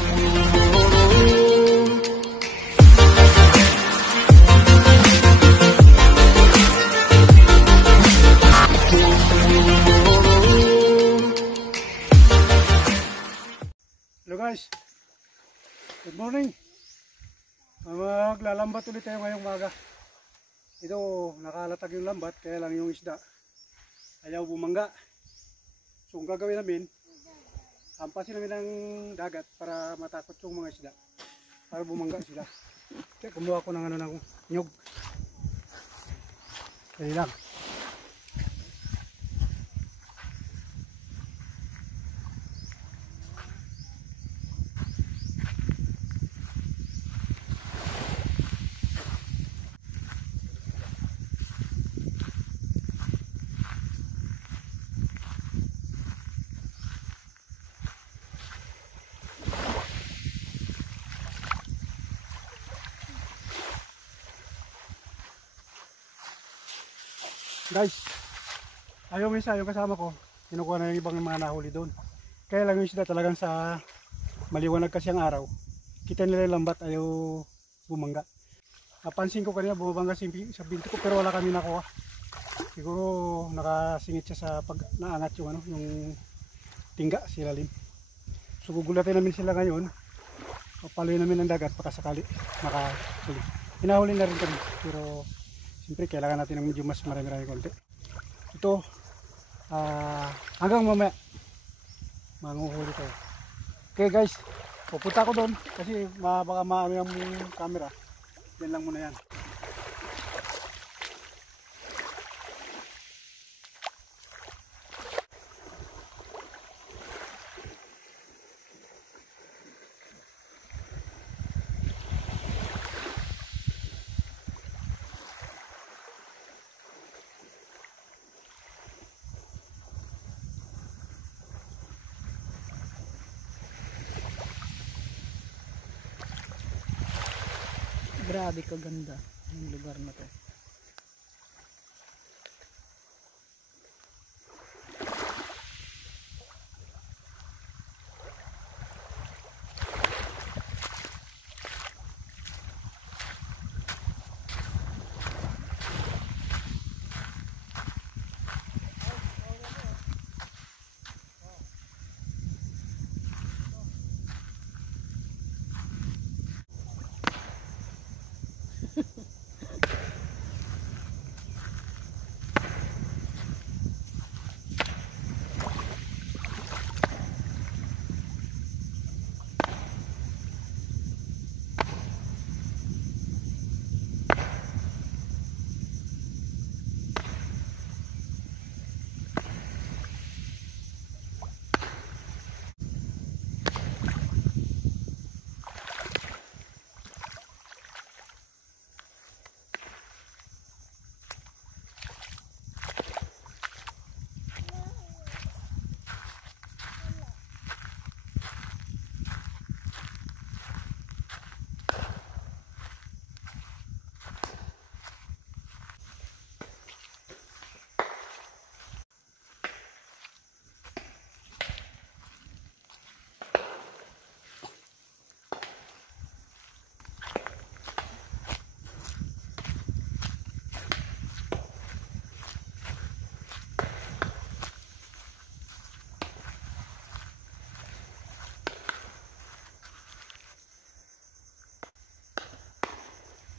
Hello guys, good morning. Maglalambat ulit tayo ngayong umaga. Ito, nakalatag yung lambat, kaya lang yung isda ayaw bumangga. So ang gagawin namin, hampasin namin ng dagat para matakot yung mga isda, para bumangga sila. Kaya kumuha ko ng ng nyug. Kaya lang. Guys, ayaw minsan yung kasama ko, kinukuha na yung ibang mga nahuli doon. Kaya lang yung isda talagang sa maliwanag kasi ang araw, kita nila yung lambat, ayaw bumangga. Napansin ko kanina bumabangga sa binti ko pero wala kami nakuha. Siguro nakasingit siya sa pag naangat yung yung tingga sa ilalim. So gugulatin namin sila ngayon, papaluin namin ng dagat baka sakali makahuli. Hinahuli na rin kami pero siyempre kailangan natin ng medyo mas marami-rami konti. Ito, hanggang mamaya manguhuli tayo. Okay guys, pupunta ko doon kasi baka maano yung camera. Yan lang muna yan. Grabe kaganda yung lugar na to.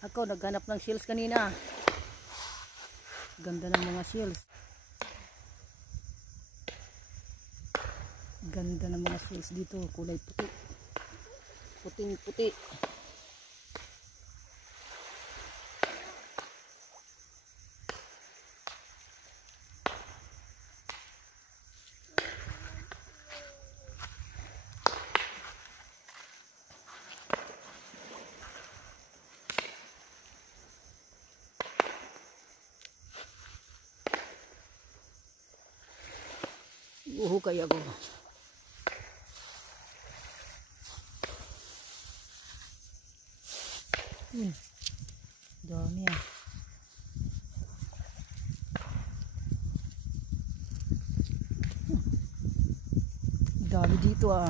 Ako naghanap ng shells kanina. Ganda ng mga shells. Ganda ng mga shells dito, kulay puti. Puting puti. Uhukay ako. Dami ah. Dami dito ah.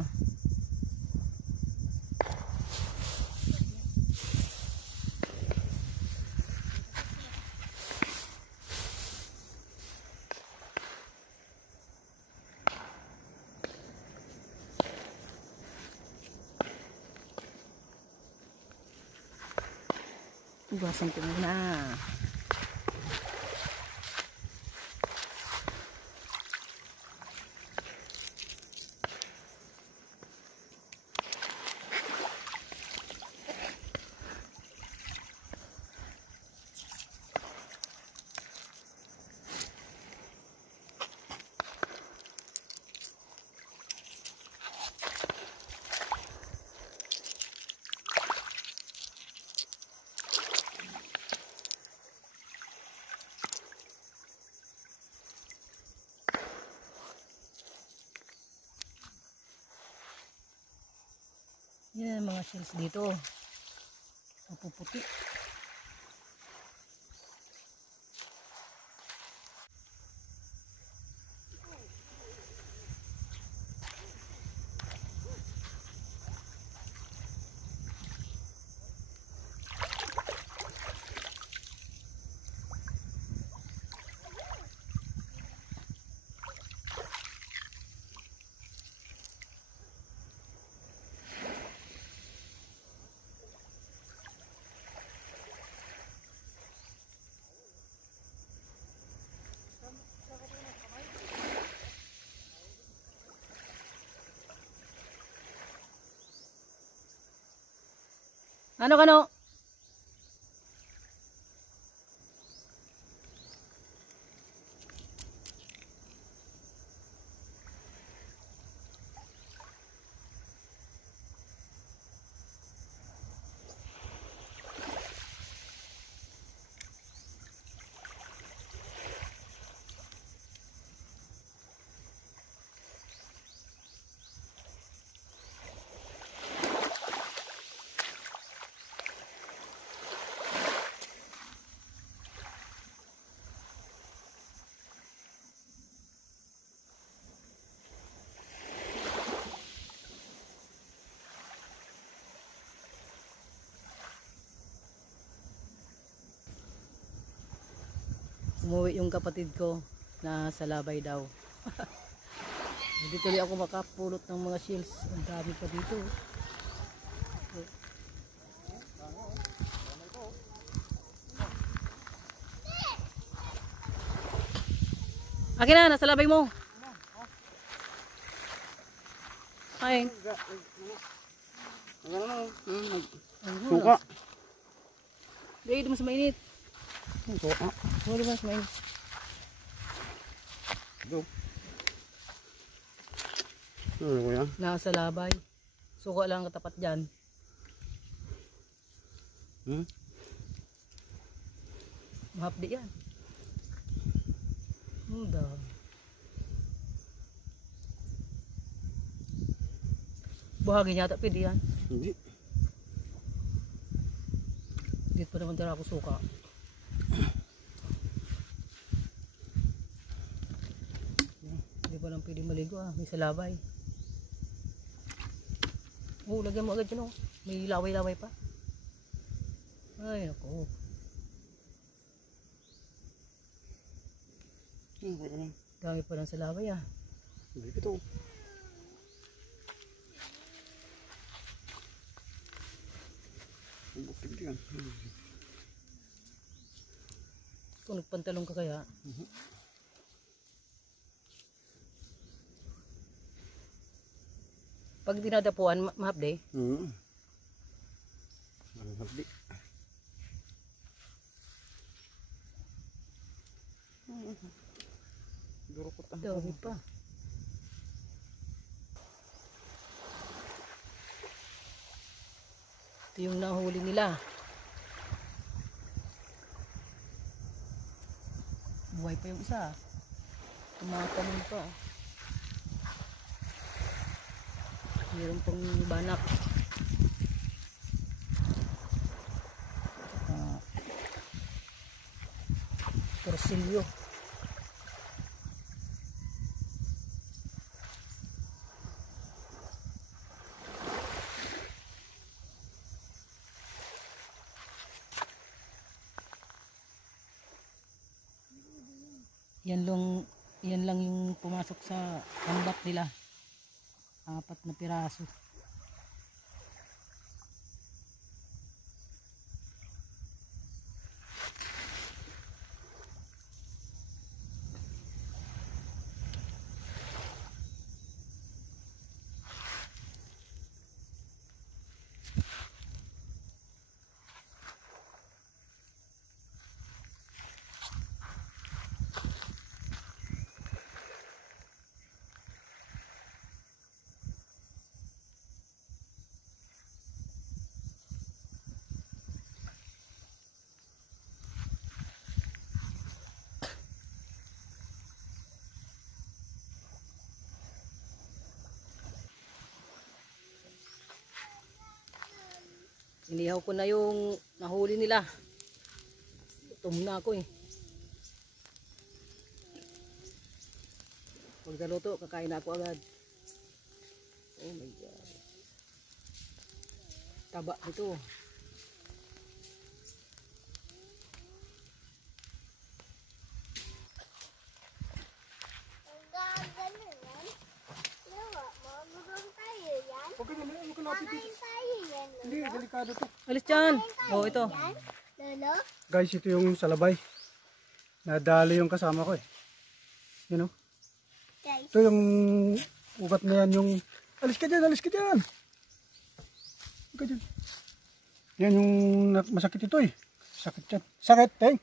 Ugasan ko muna. Yan ang mga shells dito. Mapuputi. Ano kano? Umuwi yung kapatid ko na sa labay daw. Hindi tuloy ako makapulot ng mga shells. Ang dami pa dito. Akin na, nasa labay mo. Ay. Suka. Dito mas mainit. Suka. Huli mas mainit. Ito. Ano kuya? Nasa labay. Suka lang katapat dyan. Mahapdi yan. Muda. Buhagin yata pwede yan. Hindi. Dito pa naman tira ako suka. Hindi pa lang pwede maligo ah. May salabay. Oh, lagyan mo agad yun oh. May laway-laway pa. Ay, naku. Dami pa lang salabay ah. Hindi ito. Bukid yan. Kung nagpantalong ka kaya. Pag dinadapuan, mahapde. Mahapde. Durukot ang Dami pa. Ito yung nahuli nila. Buhay pa yung isa. Tumatanong pa. Meron pang banak. Torsilyo. Yan lang yung pumasok sa kambat nila. 4 na piraso. Inihaw ko na yung nahuli nila. Gutom na ako eh. Pag naluto, kakain na ako agad. Oh my God. Taba nito. Huwag ka naman, huwag ka lapit dito. Hindi, delikado to. Alis dyan. Oh, ito. Lolo? Guys, ito yung salabay. Nadali yung kasama ko eh. Yun o. Guys. Ito yung ugat na yan yung... Alis ka dyan, alis ka dyan. Alis ka dyan. Yan yung masakit ito eh. Sakit dyan. Sakit, teng.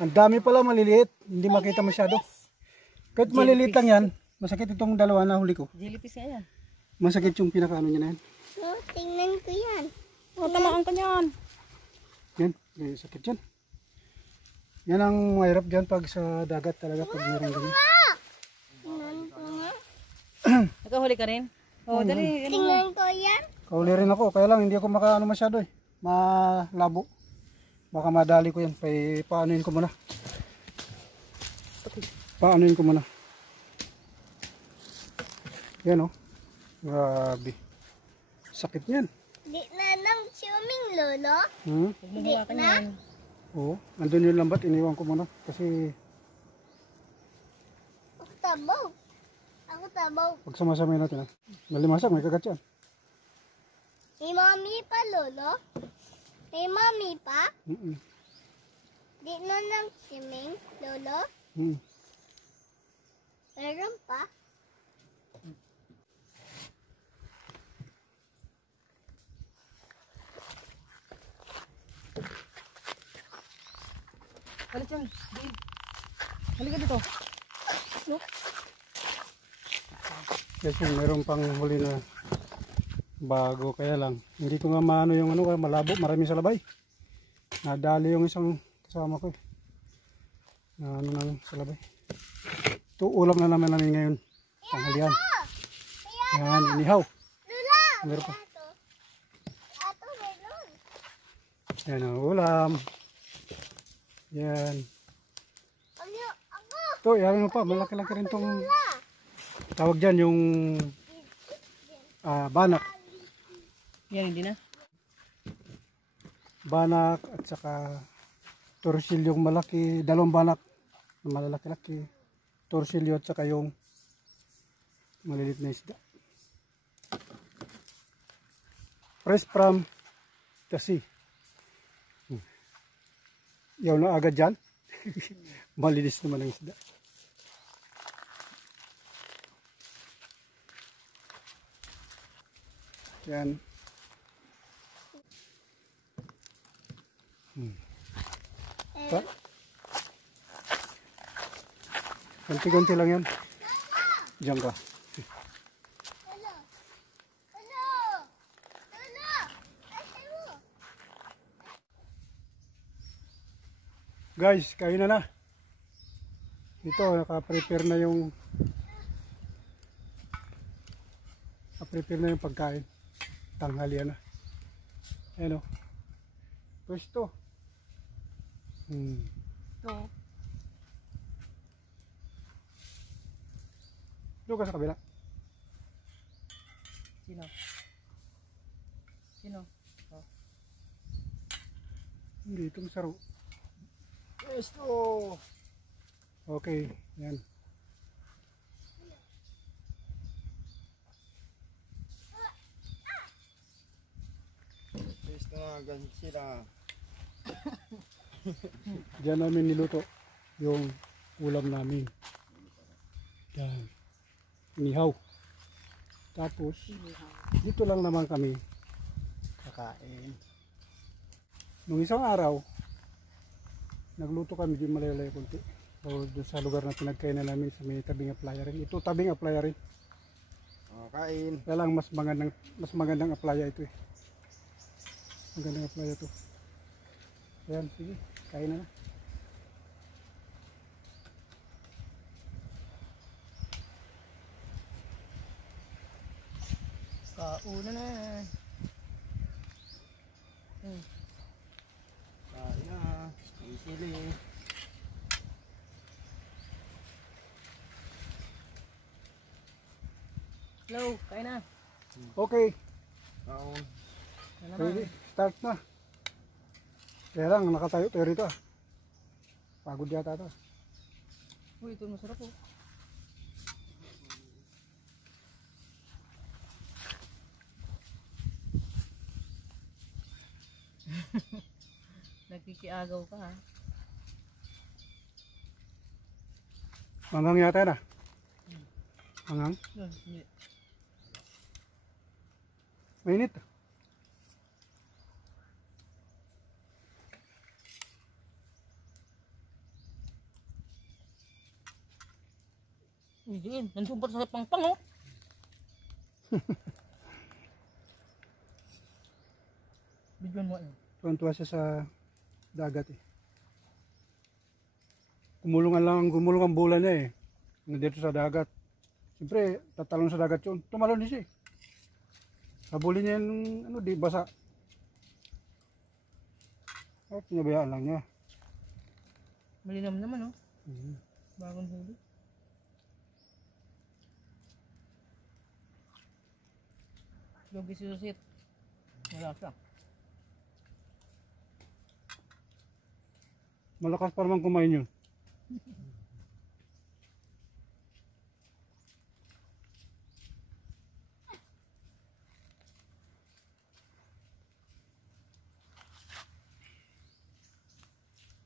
Ang dami pala maliliit. Hindi makita masyado. Kahit maliliit lang yan, masakit itong dalawa na huli ko. Jellyfish nga yan. Masakit yung pinakaano niya na yan. Oh, tingnan ko yan. Oh, tamaan ka niyan. Yan, yan sakit yan. Yan ang mahirap dyan pag sa dagat talaga pag meron ganyan. Tingnan ko nga. Nakahuli ka rin? Oh, dali. Tingnan ko yan. Kauli rin ako, kaya lang hindi ako makaano masyado eh. Malabo. Baka madali ko yan. Paanoin ko muna. Paanoin ko muna. Yan o. Grabe. Sakit niyan. Di na nang swimming, Lolo. Hmm? Huwag mabuha ka niyan. Oo. Andun yung lambat. Iniwan ko muna. Kasi Ako tabaw. Ako tabaw. pag sumasamayin natin ha. Malimasag, may kagat yan. May mami pa, Lolo. May mami pa. Di na nang swimming, Lolo. Meron pa. Alis dyan. Halika dito. Kasi meron pang huli na bago, kaya lang hindi ko nga maano yung ano, malabo, marami sa labay. Nadali yung isang kasama ko eh. Na ano namin sa labay. Ito ulam na naman namin ngayon. Tanghalian. Yan, inihaw. Lula! Meron pa. Ato, meron. Yan ang ulam. Yan. Ano? Ako! Ito, yan mo pa, malaki-laki rin tong tawag dyan yung banak. Yan, hindi na. Banak at saka torsilyo yung malaki, dalawang banak na malalaki-laki, torsilyo at saka yung malilit na isda. Fresh from the sea. Yaw na agad dyan. Malinis naman ang isda. Yan. Ganti-ganti lang yan. Diyan ka. Lolo! Lolo! Lolo! Ay, mo! Guys, kain na. Dito, naka-prepare na yung pagkain. Tanghalian na. Ayan o. Pwesto. Ito. Doon ka sa kabila. Sino? Sino? Oh. Dito masaro. Pwesto. Okay. Yan. Pwesto nga gan sila. Diyan namin niluto yung ulam namin. Yan. Inihaw. Tapos, dito lang naman kami kakain. Nung isang araw, nagluto kami di malayo-layo konti. So, doon sa lugar na pinagkainan namin sa may tabing applyan. Ito tabing applyan. Kain. Kaya lang mas magandang applyan ito eh. Magandang applyan ito. Ayan, sige. Kain na. Kauna na. Kain na. May sili. Hello, kain na. Okay, Kaon. Kain na ready. Start na. Kaya lang, nakatayo tayo rito ah. Pagod yata ito. Uy, ito masarap po. Nagkikiagaw ka ha. Hanggang yata na. Hanggang? Yun, hindi. Mainit. Hindi, nandun pa sa pangpang oh. Bigyan mo eh. Tuwan-tuwa siya sa dagat eh. Gumulong ang bola niya eh. Nandito sa dagat. Siyempre, tatalon sa dagat yun. Tumalon din siya eh. Habulin niya yung ano, di basa. At pinabayaan lang niya. Malinam naman oh. Mhm. Bagong huli. Logi si Susit. Wala siya. Malakas pa naman kumain yun.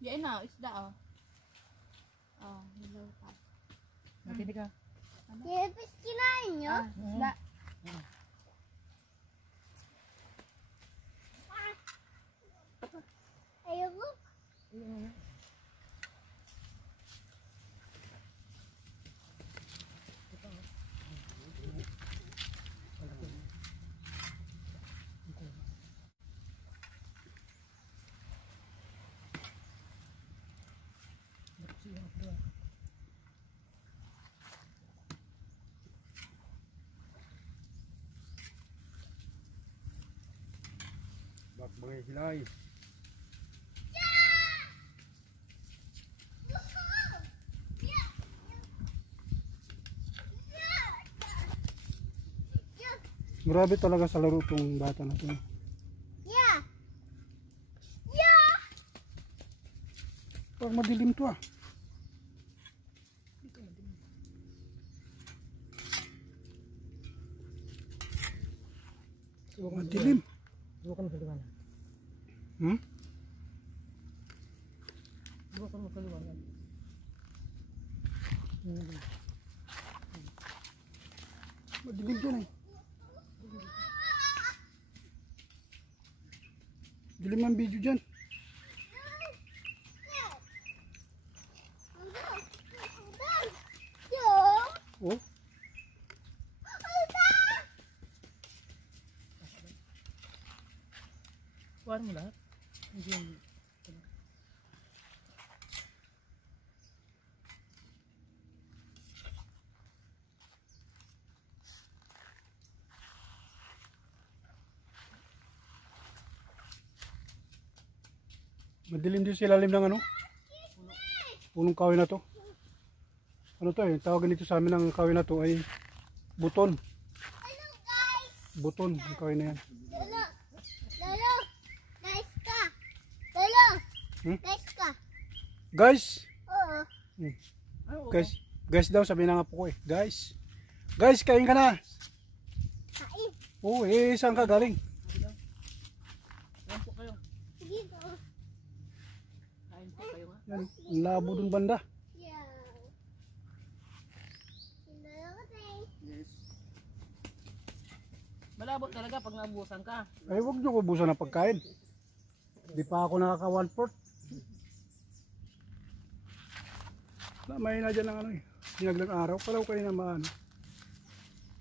Yan na, isda oh. Oh, hello pa. Nakinig ka. Nilipis kinain nyo? Ah, isda. Ayoko. Bakbangay hilay. Grabe talaga sa laro itong bata na ito. Yeah. Yeah. Parang madilim to ah. Madilim. Bukan mo sa liwanag. Hmm? Bukan mo sa liwanag. Madilim dyan eh. Dilim ang video dyan. Oh, Kuhaan mo lahat. Hindi yung... madilim din sa ilalim ng ano? Punong kahoy na to. Ano to eh? Tawagan dito sa amin ng kahoy na to ay buton. Hello guys. Buton, ang kahoy na yan. Lolo. Lolo. Nice ka. Lolo. Hmm? Nice ka. Guys! Oo. Hmm. Ay, oo. Guys daw, sabi na nga po ko eh. Guys! Guys, kain ka na! Kain. Oo, saan ka galing? Ayan po kayo. Dito. Kain po kayo nga. Yan, ang labo dun banda. Yeah. Lolo ko tayo. Yes. Malabot talaga pag naubusan ka. Ay, huwag nyo kubusan ng pagkain. Di pa ako nakaka 1/4. May na dyan ng ano eh. Sinaglang araw. Palaw kayo na maano.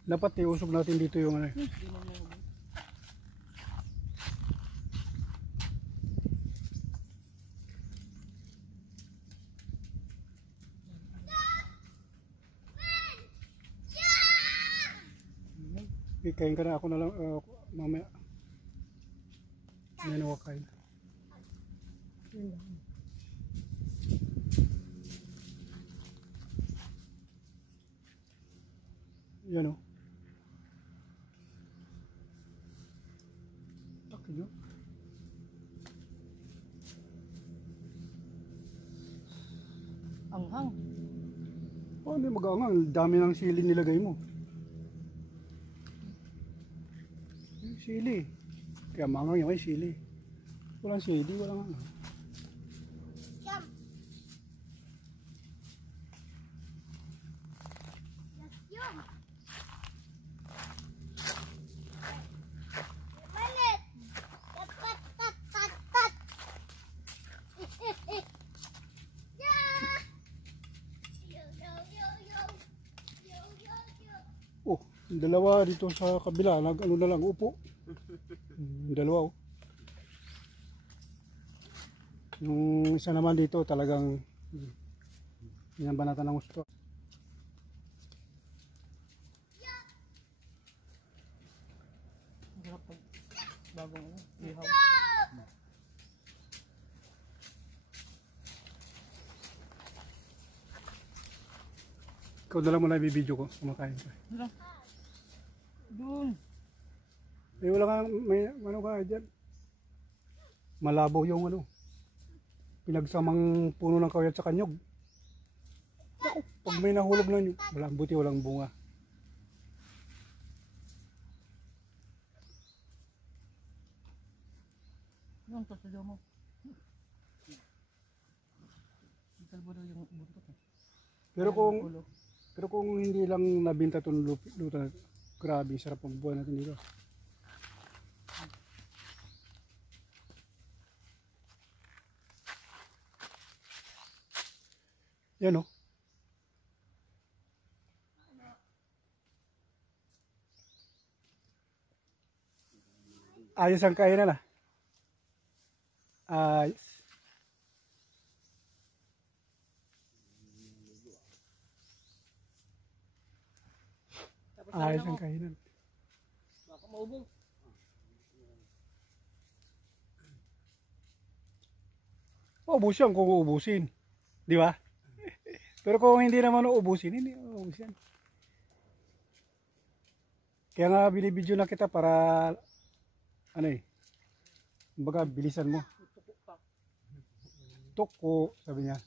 Dapat iusog natin dito yung ano eh. Hindi mo nyo. Kain ka na ako na lang mamaya. May nawakain. Yan o. Laki nyo. Anghang. Paano yung mag-aangang? Ang dami ng sili nilagay mo. Yung sili. Kaya mangang yung may sili. Walang sili, walang ano. Jump. That's yum. Malit. Tat, tat, tat, tat, tat. Yeah. Yo, yo, yo, yo. Yo, yo, yo. Oh, yung dalawa dito sa kabila, ano na lang, upo. Yung dalawa oh. Yung isa naman dito talagang binabanatan ng gusto. Hirap pag bagong ano, ihaw. Ikaw na lang muna ibibideo ko, kumakain ka. Doon. Eh wala ka, may ano ka dyan. Malabo yung ano. Pinagsamang puno ng kaway at sa kanyog. Naku, pag may nahulog na yun, walang buti, walang bunga. Yung tasuyo mo. Talbo daw yung buntot eh. Pero kung hindi lang nabinta itong luta, grabe, sarap ang buhay natin dito. Yan o. Ayos ang kainan ah. Ayos. Ayos ang kainan. Baka maubong. Ubus yan kung uubusin. Di ba? Pero kung hindi naman uubusin, hindi ubus yan. Kaya nga binibidyo na kita para ano eh. Kumbaga bilisan mo. Toko, sabi niya.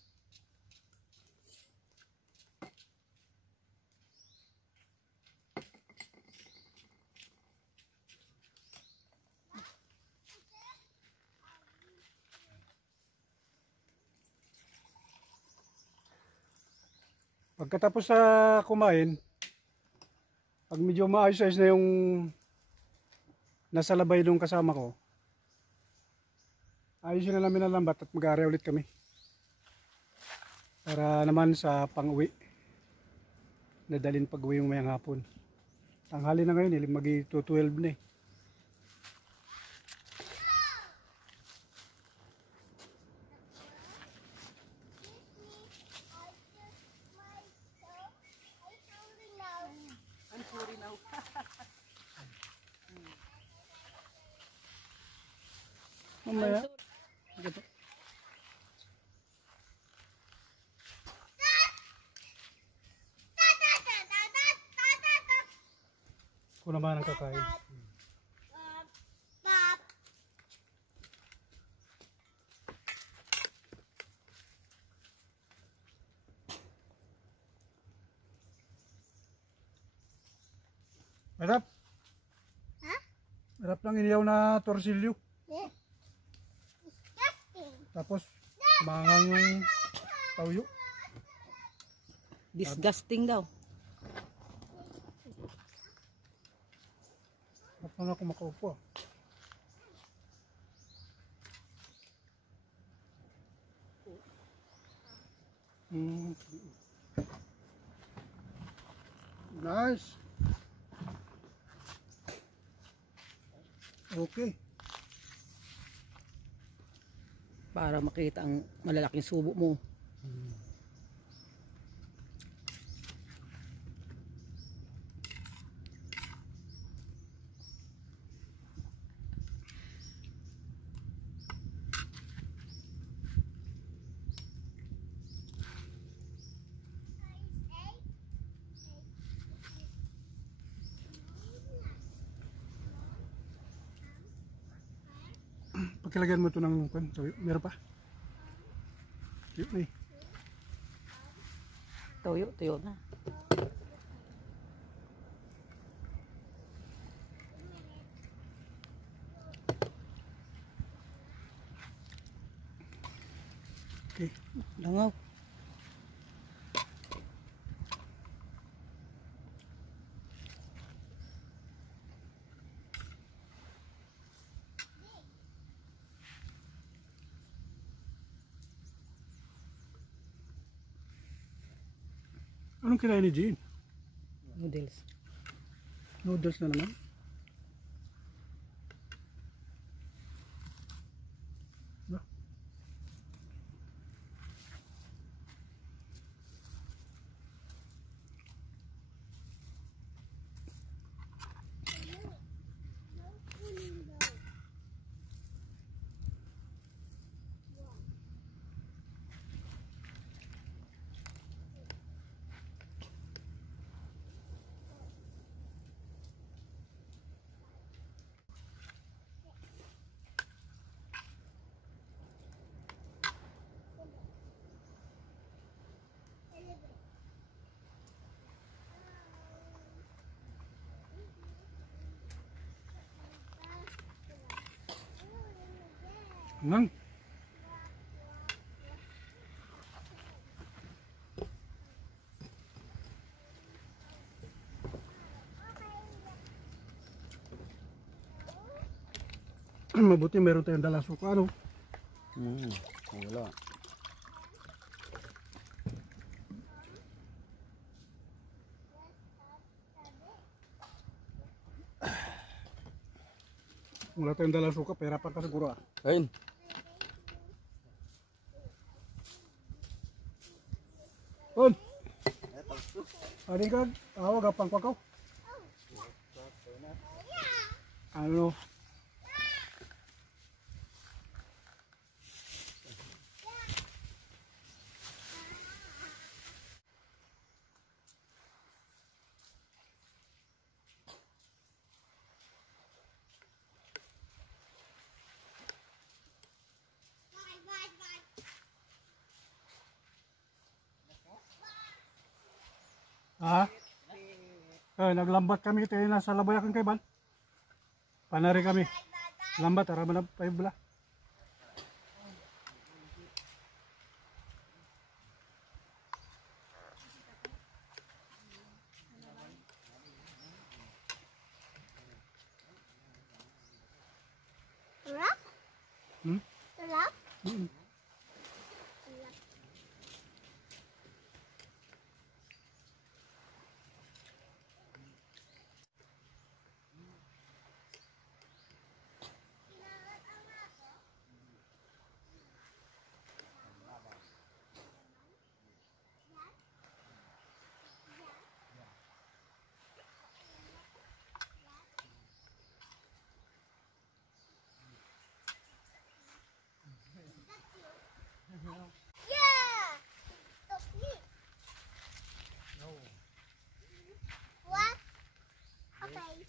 Pagkatapos sa kumain, pag medyo maayos-ayos na yung nasa labay nung kasama ko, ayusin na namin ang lambat at mag-aaray ulit kami. Para naman sa pang-uwi. Nadalin pag-uwi yung mayang hapon. Tanghali na ngayon, mag-12 na eh. Mamaya. Ito. Kung naman ang kakain. Harap. Ha? Harap lang iniyaw na torsilyo. Yeah. Disgusting. Tapos mangang yung tawyo. Disgusting daw. Harap lang ako makaupo ah. Nice. Okay. Para makita ang malalaking subo mo. Pakilagyan mo ito ng pan. Meron pa? Yun eh. Tuyo na. Okay. Langaw. Anong kinain ni Jean? Noodles. Noodles na naman? Ba? Nang? Mabuti meron tayong dalang suka, ano? Wala. Wala tayong dalang suka, pahirapan ka siguro ah. Ayun. On! Ading ka, awag apang kwakaw. Ano? Ha? Naglambat kami tayo nasa Labayakan kay Ban. Panari kami. Lambat, arama na payo bula. Sarap? Hmm? Sarap? Yeah! Took No. What? Okay.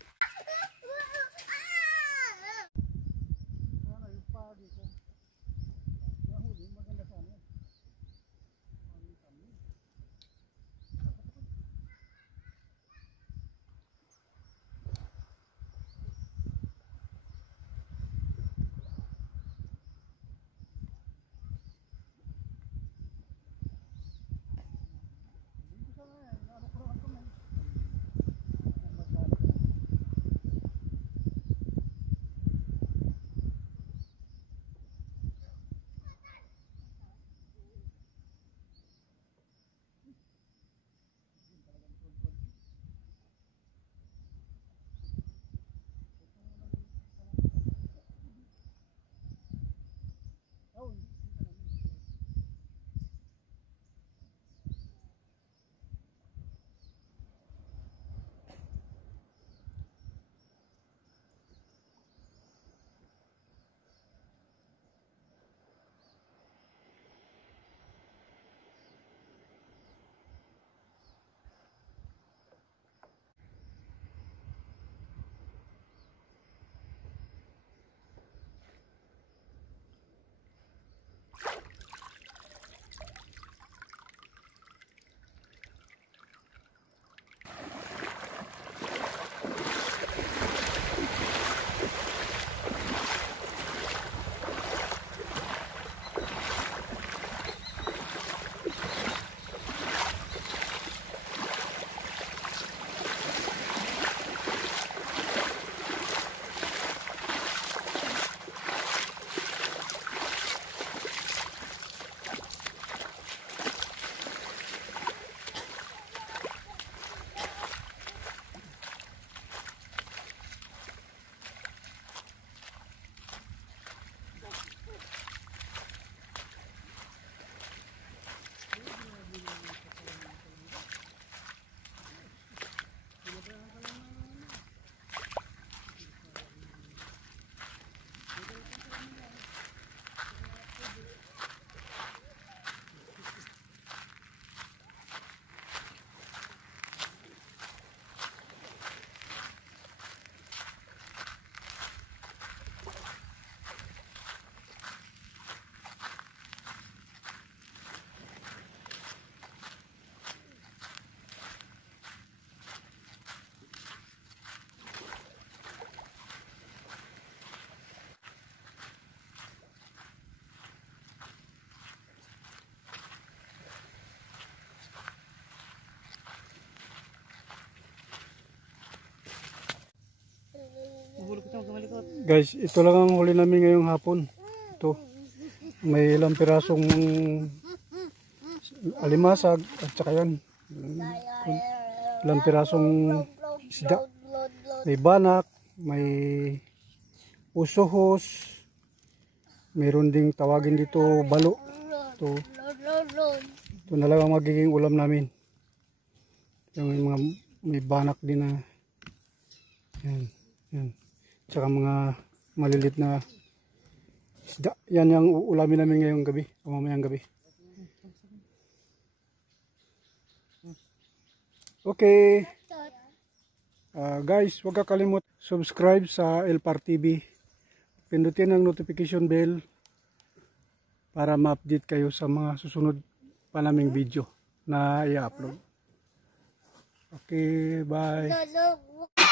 Guys, ito lang ang huli namin ngayong hapon. Ito. May ilang pirasong alimasag at saka yan. Ilang pirasong isda. May banak, may usohos, mayroon ding tawagin dito balo. Ito na lang ang magiging ulam namin. Yung mga may banak din na yan, yan. Tsaka mga malilit na isda. Yan yung ulamin namin ngayong gabi, o mamayang gabi. Okay. Guys, huwag kakalimut subscribe sa Elpar TV. Pindutin ang notification bell para ma-update kayo sa mga susunod pa naming video na i-upload. Okay, bye. No, no.